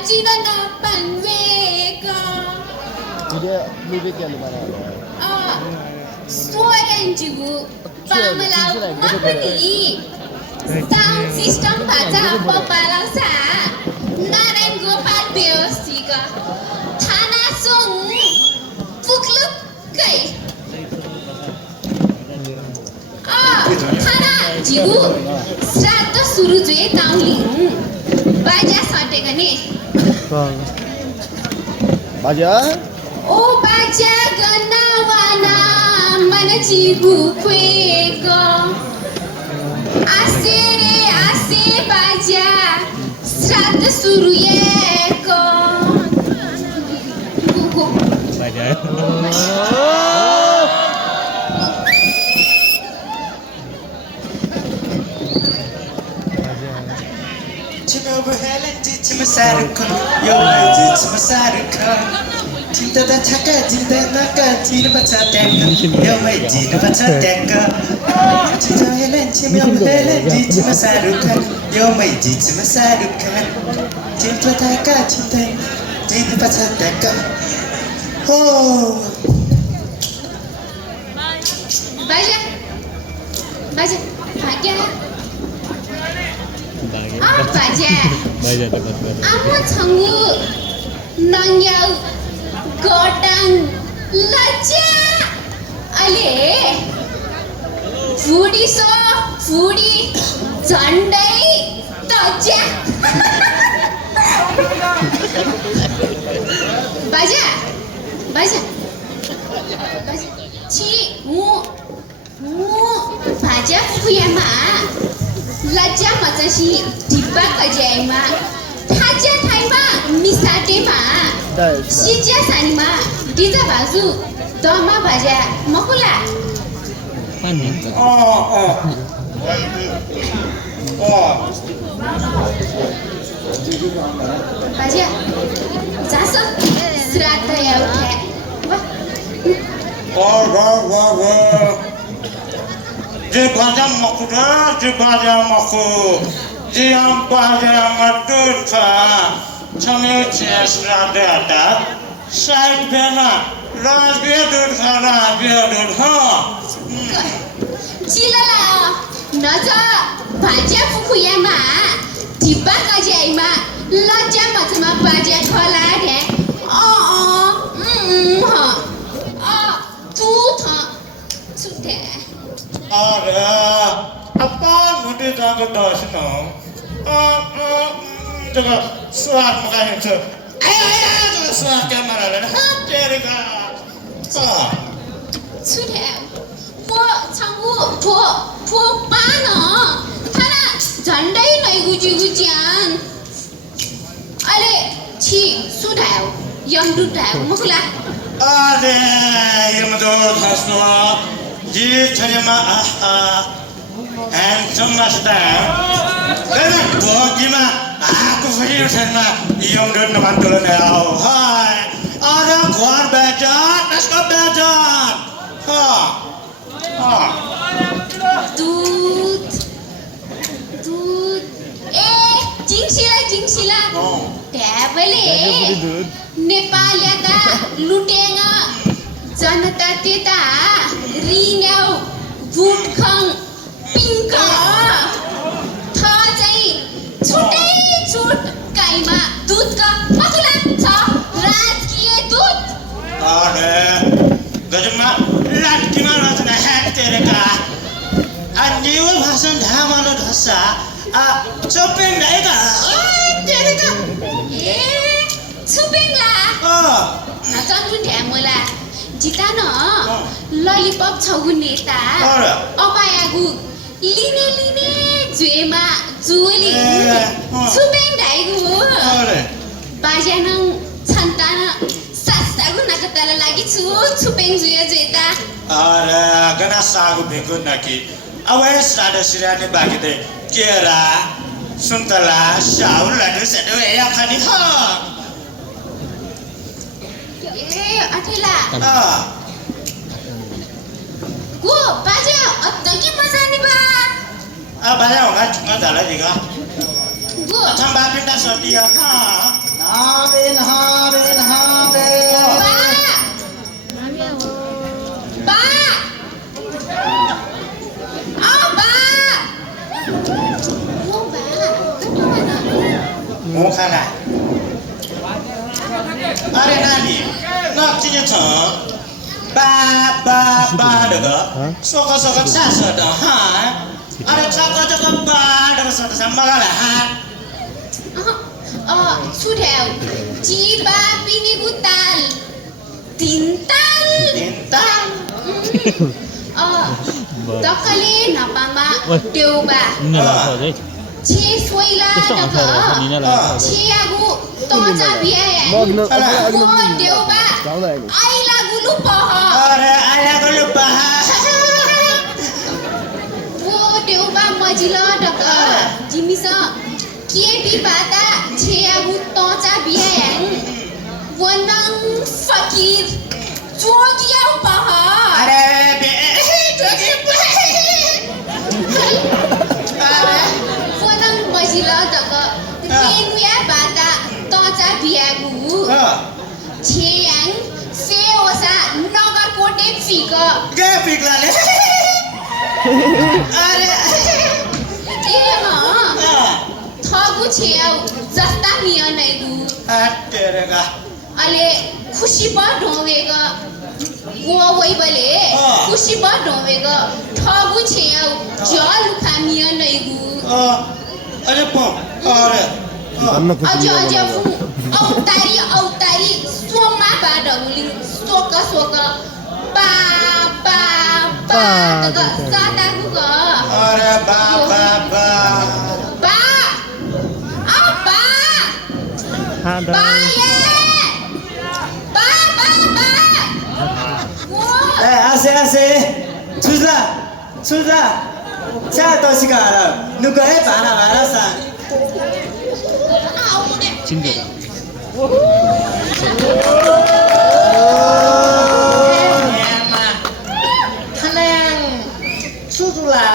Cina na panwega. Dia lebih kali mana? Suara jigu pamalau mapani. Sound system baca papalau sa. Narayan Gopal Beostika. Thana sung pukluk kai. Thana jigu srata suru jue taungling. Baja sate gane. Baja? Oh baja gana wana mana jigu kwego. Ase baja srata suru yeko. Baja. Cuma berhalan di cuma sarukan, yo di cuma sarukan. Cinta tak cakap, cinta nak cinta baca tengah, yo di baca tengah. Cinta berhalan di cuma sarukan, yo di cuma sarukan. Cinta tak cinta baca tengah. Oh. Baja bahagia. Baja. Baja dapat baja. Amo changu nangyau godang laja. Ale foodie jandai taja. Baja. Ci mu baja fuyama. Laja macam dipa kerja ma, haja thai ma, misate ma, sija sani ma, dita bazu, doma baja, makula. Baja, jasa serata ya udah. Di baja maku dah, di baja maku, di yang baja matut fa, cuma cies rada, saya bena, biar dud ha. Cilala, naja baja fukuya ma, dipa kerja ma, laja macam baja khala deh. Tu sudah. Apa mudi jaga dos no? Jaga suat makan itu. Ayo, jaga suat kamera lah. Cerita. Sudah. Po pano. Thana jandai nai gujian. Ale, sudah. Yang duda, makula. Yang tu khasno. Ji cuma handsome sedang. Karena bagaimana aku fikir sana yang dulu mantul neo. Hai, ada kuar bejan, naskah bejan. Dud. Jingsila. Tabale. Nepal ya ta lutenga. Janata teta rinau vutkhang pingka tha chai छुट काइमा दूधका पतला छ राजकीय दूध अरे गजमा लाटकीमा रचना hack तेरेका अन्यव भाषण धामालो धसा चोपिङ रहेका तेरेका छुपिङला चन्द्रु ढ्यामोला जिता न ललिपप छगु नेता अपायागु लिने जुएमा जुली छुपिङ ढाइगु बाजानङ छन्तान सासागु नकतला लागि छुपिङ जुया जुएता अरे गना सागु भेको नकी अवय सादा सिराने बागिदे केरा सुन्तला साउल लाडु सडु या खानी ह अठेला गो बाजा अत्तकी मजा नि बा बाजा होगा चुंगा झाला दिगा गो थम बापिटा सोटिया का खाना अरे नानी नचिने छ बा ढग सोक चास ढ हा अरे चक बा ढग सत मगाला हा सुठ्याउ चिबा पिनेगु ताल तिनताल दकले नपामा देउबा छे सोइला दक छे आगु तोचा बिया वो देउबा आइला गुलु पह अरे आइला गुलु पह वो देउबा मजिलो दक जिमिस के बि बाता छे आगु तोचा बिया वनङ फकीर जोगियाउ पह अरे वनङ मजिलो दक रेनुया बाता तोचा बियागु छेयाङ फेओसा नगरकोटे फिक के फिकलाले अरे ए थगु छेयाउ जस्ता मिया नैगु तेरेगा अले खुशी ब ढोवेगा वो वही बले खुशी ब ढोवेगा थगु छेयाउ जल खामिया नैगु अरे पो अरे अज फु औतारी सोमा बाडगुलिङ सोक बा तक सातागु ग अरे बा आसे छुजा चा दसिका हारा नुको है भाना सा चिन्डे थानाङ छुजुला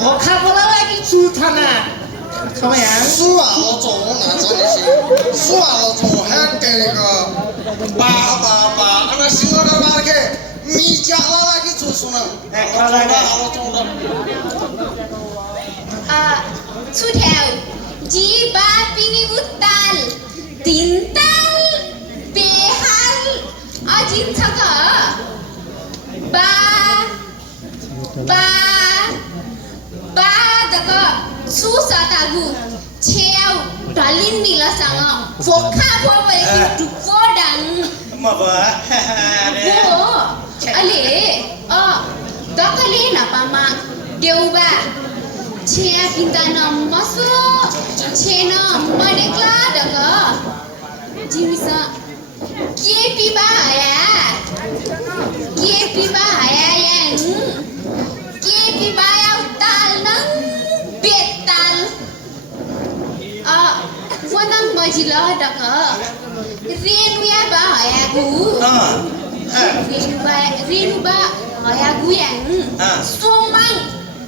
घोखा बोला लागि छु थाना खमयाङ 输完了走哪真的是输完了走还给那个爸，俺们媳妇儿把那个米家拉来给做出呢，好了走了。सुठ्याउ जीबा पिनेगु ताल तिनताल बेहाल अजिन छ क बा दक सुसतागु छेयाउ ढलिन निलसँग फोखा फोपरेकी टुपोडाङ मबा वो अले दकले नपामा देउबा छेया पिन्ता न मसो छेन मडेक्ला दक जिमिस के पिबा हाया याङ के पिबा याउ ताल नङ बेताल वनङ मजिलो दक रेनुया बा हायागु रेनुबा हायागु याङ सोमाङ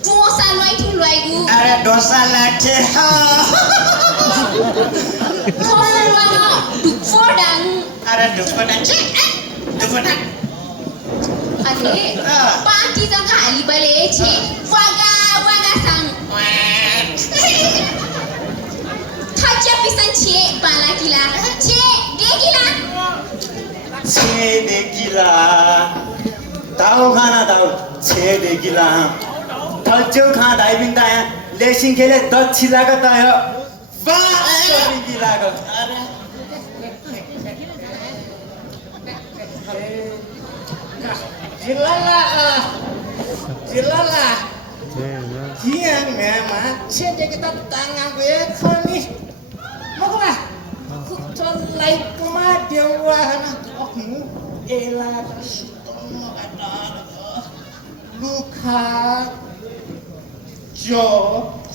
डोसा लाइटिङ लाइगु अरे डोसा लाटे हा थोलवाङ दुफोडाङ अरे दुफोडाङ अले पार्टी जग्गा हाली बले छे वागा साङ थच्या पिसन छे पाला किला छे देखिला दाउ खाना दाउ छे देखिला थच्यो खा दाइ बिन्दा लेसिङ खेले दक्षि लागत आयो बाकी लागत अरे जिल्ला किang mema sende kita tangan gue koni makna kuton lai kuma dewa hana okmu ela sutono ada luka jo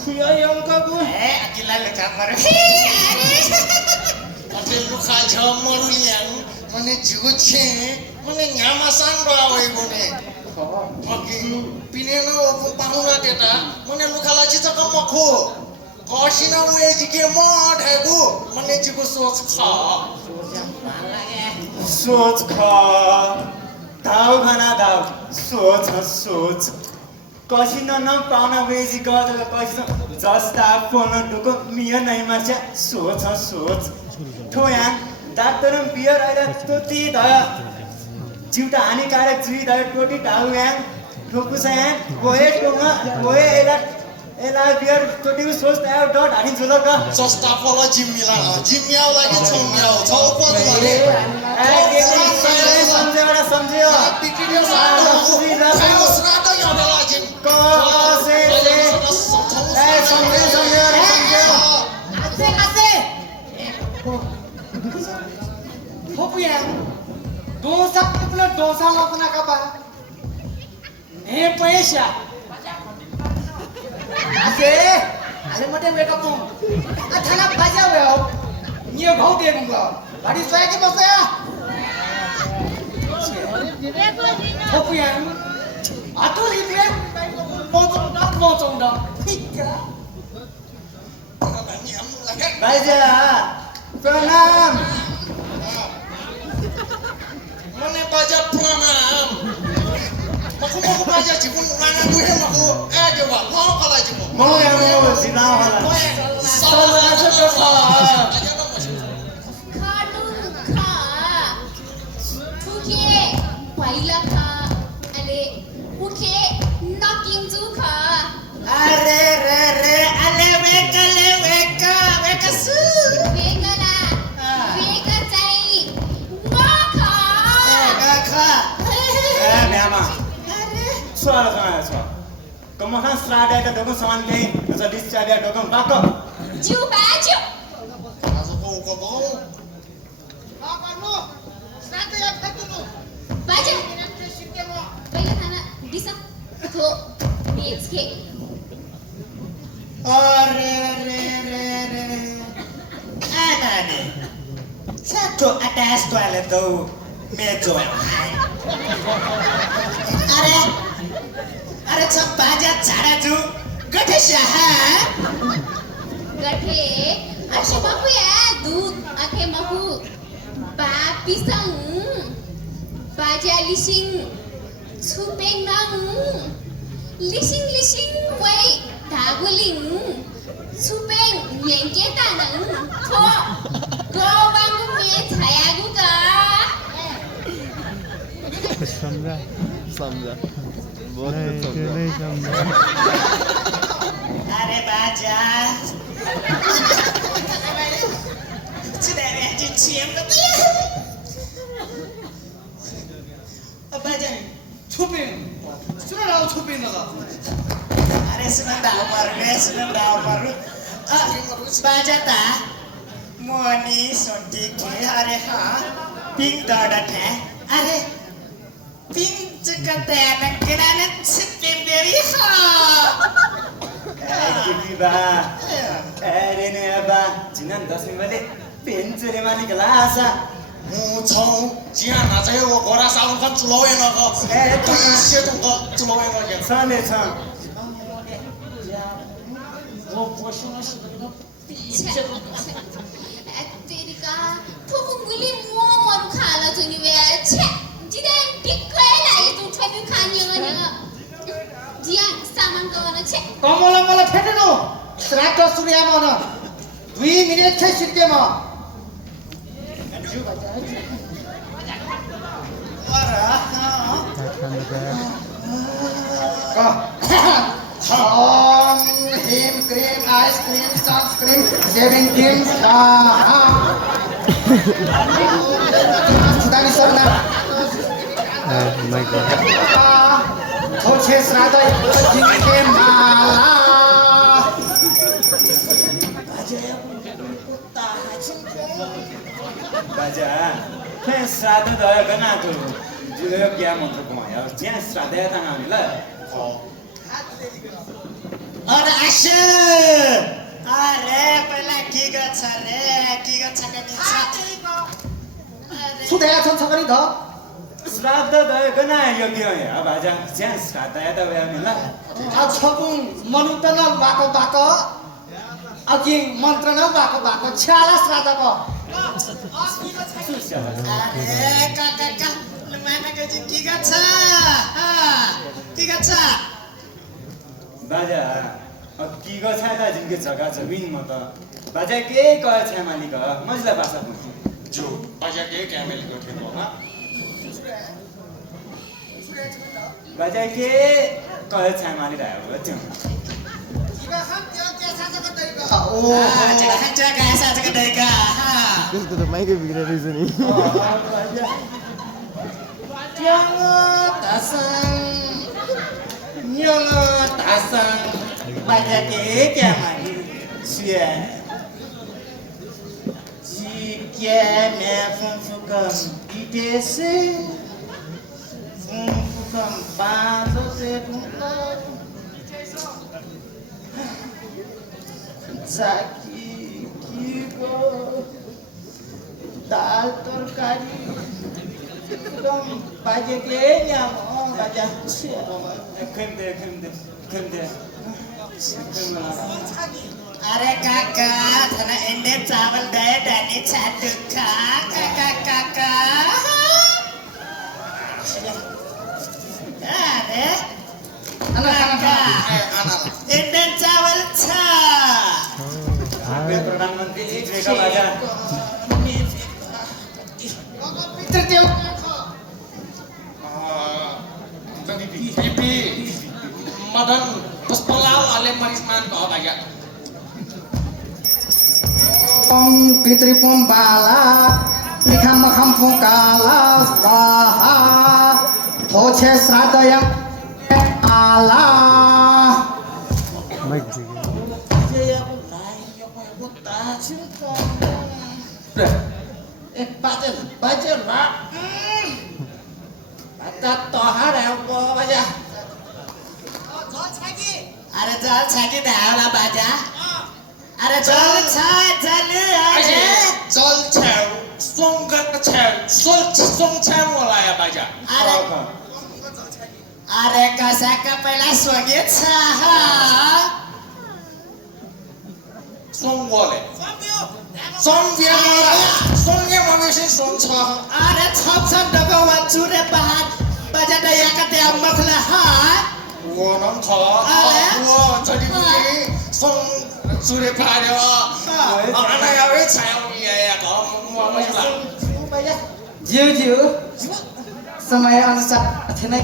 kuya yang kagu akila luka mar अरे लुखा झमर लियां मने जुगो छे मने न्यामा सांगो आवै बने मकी पिनेनो पाहुना देता मने लुखाला चित कमखो कसिना वे जिके मड हेगु मने जिगो सोच खा दाउ खाना दाउ सोच कसिनो न पाउन बेसी गज कसिनो जस्ता पोन ढुको मिया नै माछा सोच सोच ठोया डाक्टर बियर आइरा तोती द जिउटा हानिकारक जुई द टोटी ढाउया ठोकुसा गोए टोङा गोए एला बियर तोटी सोच आयो डट हानि जुलक जस्ता पोला जिम्मिला जिम्मियाउ लागि छौम्याउ छौ पद गरे सम्झ्यो बिकिडियो सानो श्राद्ध यादला gym dosa pula dosa lakukan apa? Pesa. Ase, ale mate wake up. Athana baja weo. Niye bhau de dunga. Badi soya ke bas ya. Hopian. Atu libre. Potong dah. Hika. बाजा प्रणाम मने बाजा प्रणाम मको बाजा जीवन उडाना दुहे मको ए देवा म कला जीवन म यहाँ सिना होला सब आज तो खाटुन खा फुके पहिला खा अले फुके नकिन्जु खा अरे रे रे अले वेका सु वेगला वेगा चाहिँ नखा ए म्यामा सोला कमखान स्ट्राडा त डगम समान केही अझ डिस्चार्ज डगम बाक जिउ बाज्यो आज को बो बाज्यो पहिला खाना दिसा थो मेच के अरे रे आनाने satu atas toilet tuh meja अरे सब बाजा झाडा छु गठे शाहा गठे अशे मखु या दूध आखे मखु बा पिसङ बाजा लिसिङ छुपेङ नङ लिसिङ वै धागुलिङ छुपेङ यङ्के तानङ थो गोवाङु मे छयागु का समझा बहुत कुछ नहीं समझा अरे बाजा sudah ada cium बाजा Chupin. Sudah tahu chupin apa? अरे सुनन दाव मारु बाजा ता मोनी सोटी के अरे हाँ पिंक डॉट है अरे पिंक चकते न किराने चिपके देवी हाँ किसी बा अरे ने बा जिनन 10 मिनट वाले पेंचुरे मानी गलासा मुछौ जिया नाचे वो गोरा साउन खन चुलोए न ग ए तु सेतु ग चुलोए न के छने छ वो पोषण तेरी का फुफुंगुली मोमरु खाला जुनी वे छे जिदे टिक्कै लागि तु छबि खानियो गने जिया सामान गवन छे कमला मला फेटेनो श्राद्ध सूर्य मन 2 मिनेट छ सिक्के म Him cream, ice cream, sunscreen, shaving cream, sudah bisa na. my god Thoche srada jingke mala. बाजा हे श्राद्ध दया गना तो जुले क्या मंत्र कमाया ज्या श्राद्ध या तना ल अरे आशु अरे पहिला के गर्छ के Sudah ya छन् सकरी ध. श्राद्ध दया गना योग्य या बाजा ज्या श्राद्ध या त वया मिला आ छपुङ मनुतन बाको अघि मन्त्र न बाको छ्याला श्राद्धको अरे काका लमाना के के गर्छ बाजा किगो छ त जिनके जग्गा जमिन म त बाजा के कह छ मालिक मजला भाषा बुझ्छु जो बाजा के क्यामेल को थे बोला बाजा के कह छ मालिक आयो त्यो Jangan jaga saja kedeka. त्यसको त माइकै बिग्रेर रहेछ नि Nyong tasang baca ke mani sia. Jika me fungfukam idese fungfukam bazo se fungfukam Saki kiko dal terkari fungfukam baca ke nyamong baca खैमदे अरे काका थाना इंडे चावल दे डानी छातु खा काका काका अरे काका इंडे चावल छा प्रधानमन्त्री रेखा बाजा पितर देव pipi madan pespelau ale marisman kau baja Om Pitri Pombala Nikam Kampungkala Swaha Thoche Sradayam Allah mike चाहिँ Jaya mulai yang mau tak cinta baca lah Kata tohar yang mau baca Ada jual cagi dah lah baca Ada jual cagi aje ada jol chau songgan chau song chau mulai ya baja Ada kasaka pela suagi caha song wole song dia mulai songnya mana sih song chau Ada top daga wajur bahan baca daya kata yang maklah gua nong kho gua jadi begini song sudah pada anak yang ini chau ya kau mau macam Jiu jiu Samaya ansat Athenai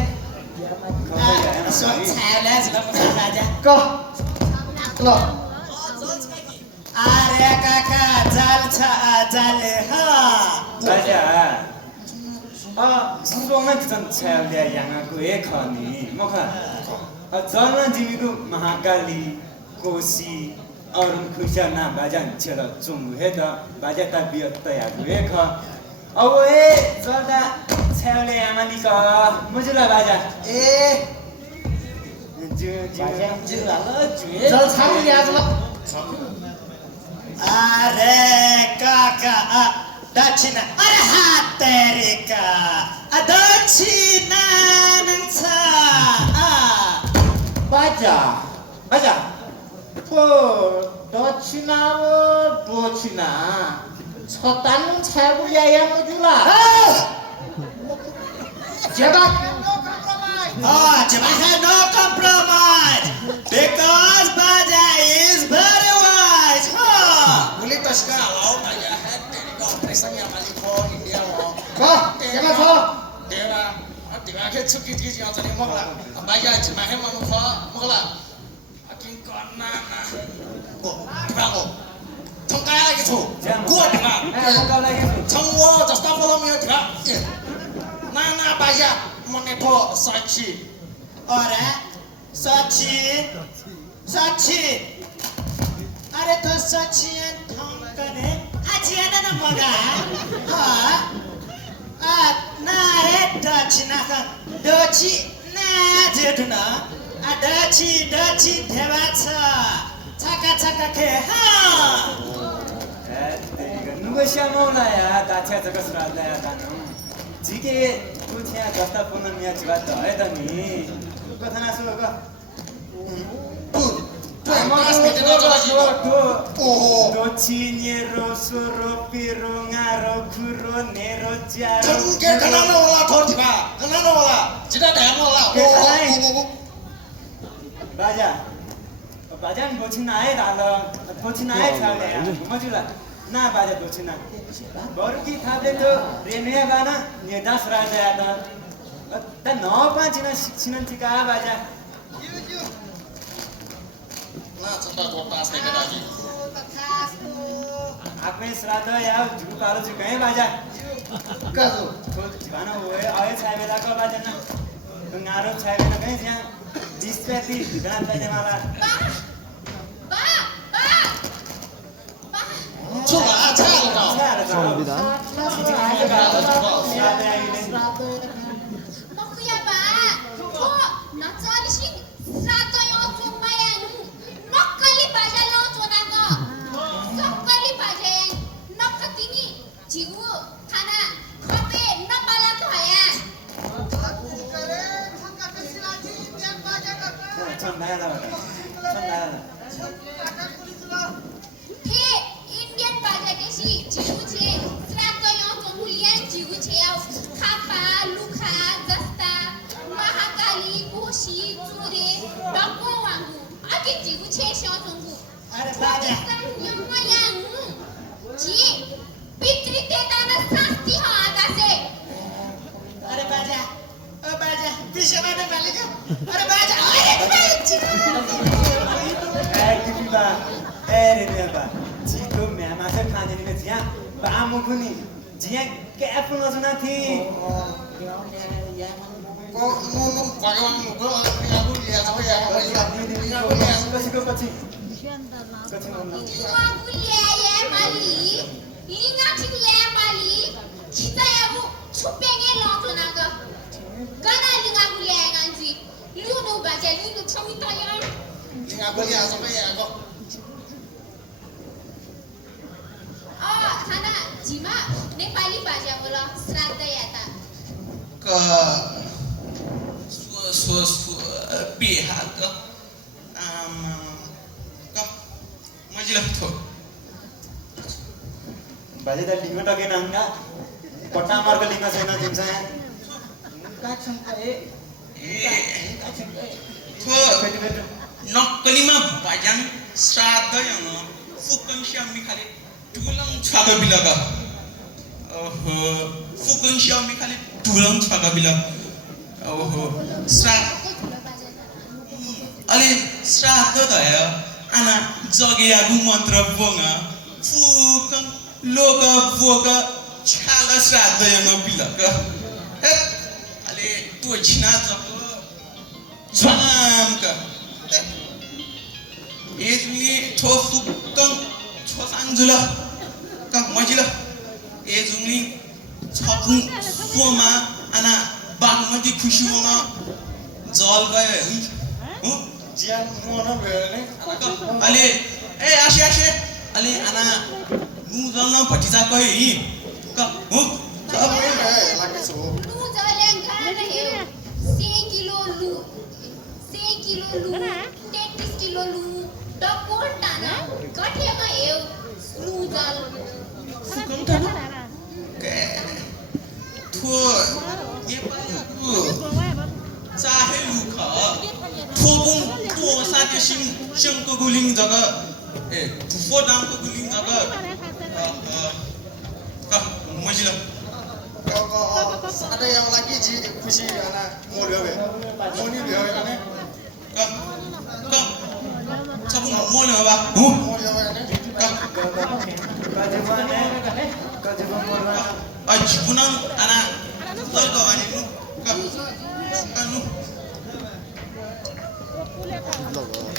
Song chau lah sebab baca Ko Lo Are kakak jal jal ha बाजा सुरुमा kitchen छ्याउल्या यहाँको एक खनी मख जन्म जिमीको महाकाली कोशी अरुण खुसा ना बाजा छेर चुङ्गु हे त बाजा त बियत याको एक अब ए जल्दा छ्याउले आमाली क मुजुला बाजा जु जु Jal Chang ya lo Are kakak dachina are haterika dachina nangsa baca po dachina chotan chabu ya mujula Jebak Jemaah no compromise because baja is very wise boleh tas kalau baja kau presanya kali kau India lo Ko Jebak ko Dewa, dewa ke cukit gitu yang tadi mau lah, baja cuma hema mau lah, akin kona, dewa tongkai lagi tu, gua dewa, tongwo just follow me dewa, nana baja moneto sachi, ora sachi are to sachi thongkane ajiana na moga na re dachina kan dachi na jeduna dachi devacha chaka ke 누가 시아모나야 다치야 저거 스라다야 다는 지게 구티야 갔다 보는 미야 지갔다 아이다니 그거 하나 쓰고 mas kita nak jalan jiwa, oh, 도치니로 수로 피롱아로 구로 네로 자로 tengke kenapa wala kau tiba, kenapa wala, tidak ada yang wala, 바자 Bajan bocina aja dah, bocina aja cakap ya, macam lah. Nah baca bocina. Baru kita ada tu remeh bana, ni 10 raja ada. Dan 9 cina cina tika baca. Nah, cerita kota saya lagi. Aku ni serata ya, juga kalau juga yang baca. Kaso. Mana huए आये चाय में लाकर बाजा ना ngaruh चाय में ना कहीं yang display di dalam tanya malah Coba aja kau. Sambilan. Makuya ba? Kok natsali sing srato yo chumayang nokkali baja lo chonako. Sokkali baja yang nokkatini jigu khana khope napala thaya. He Indian baja desi jigu che srato yo chomulian jigu che au khapa lukha jasta mahakali boshi chure dakko wangu agi jigu che sho chongu अरे बाजा yang ji pitri tetana sasti ha agase अरे बाजा पीछे वाले वाले का अरे बाजा tiba reba jiko मैं मासे खाने में जिया बामु कुनी जिया क्या पुनः सुना थी Kau ngomong bagaimana muka aku lihat apa ya apa ya aku lihat. कसी को कसी कसी linga guliya mali linga chiya mali kita yabu chupenge lo tonaga kana linga guliya ganji luno baja luno chomita ya Ini aku lihat apa ya kok. khana jima nepali baja bola sraddha yata Ke pihak ke majilah tu. बाजे दा लिंग टके नंगा पट्टा मार के लिंग से ना जिमसा है नक्कलीमा भजन श्राद्ध yang fukang siami kali tulang chaga bilaga fukang siami kali tulang chaga bilaga श्राद्ध अलि श्राद्ध दया ana jogi agu mantra bonga fukang loka boga chala श्राद्ध yang bilaga ale tu china jam ka ezungli thofu kang thosanjula ka majila ezungli chapung koma ana bagmati khushuma jal gaya hu Jian mana berani? ale ashe ale ana muzalna bhatija kai ka hu Apa ni lagi so? lu jalan kana he 6 kilo lu 33 kilo lu dakko tana kathe ma he lu jal fukang tanu ke thu nepalku चाहे लुखा थोबुङ तो साथे सिङ को गुलिङ जगा फो दाम को गुलिङ जगा का मजिला Kau ada yang lagi ji kusi anak mau lewe, mau ni lewe kan? का सब मोले बा Mau lewe kan? बाजे माने कजे बोलवा अजपुना ana लगा वानी नु का कनु Logo.